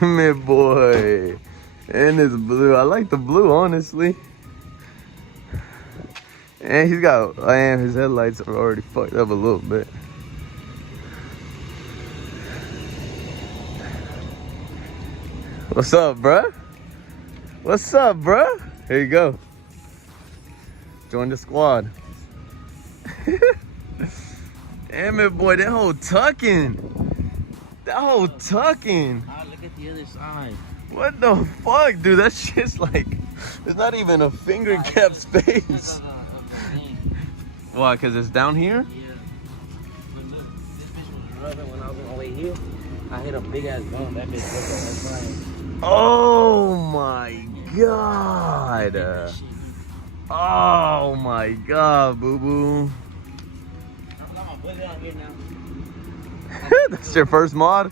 Damn it, boy. And it's blue. I like the blue, honestly. And he's got, and his headlights are already fucked up a little bit. What's up, bruh? What's up, bruh? Here you go. Join the squad. Damn it, boy, that whole tucking. That whole tucking. Ah, look at the other side. What the fuck, dude? That shit's like, there's not even a finger cap space. Why, because it's down here? Yeah. But look, this bitch was rubbing when I was on my way here. I hit a big ass bump. That bitch looked like that's fine. Oh my god. Oh my god, boo boo. I'm gonna put it out here now. That's your first mod?